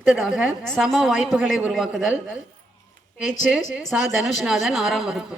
அடுத்ததாக சம வாய்ப்புகளை உருவாக்குதல். பேச்சு சா தனுஷ்நாதன் ஆறாம் வகுப்பு.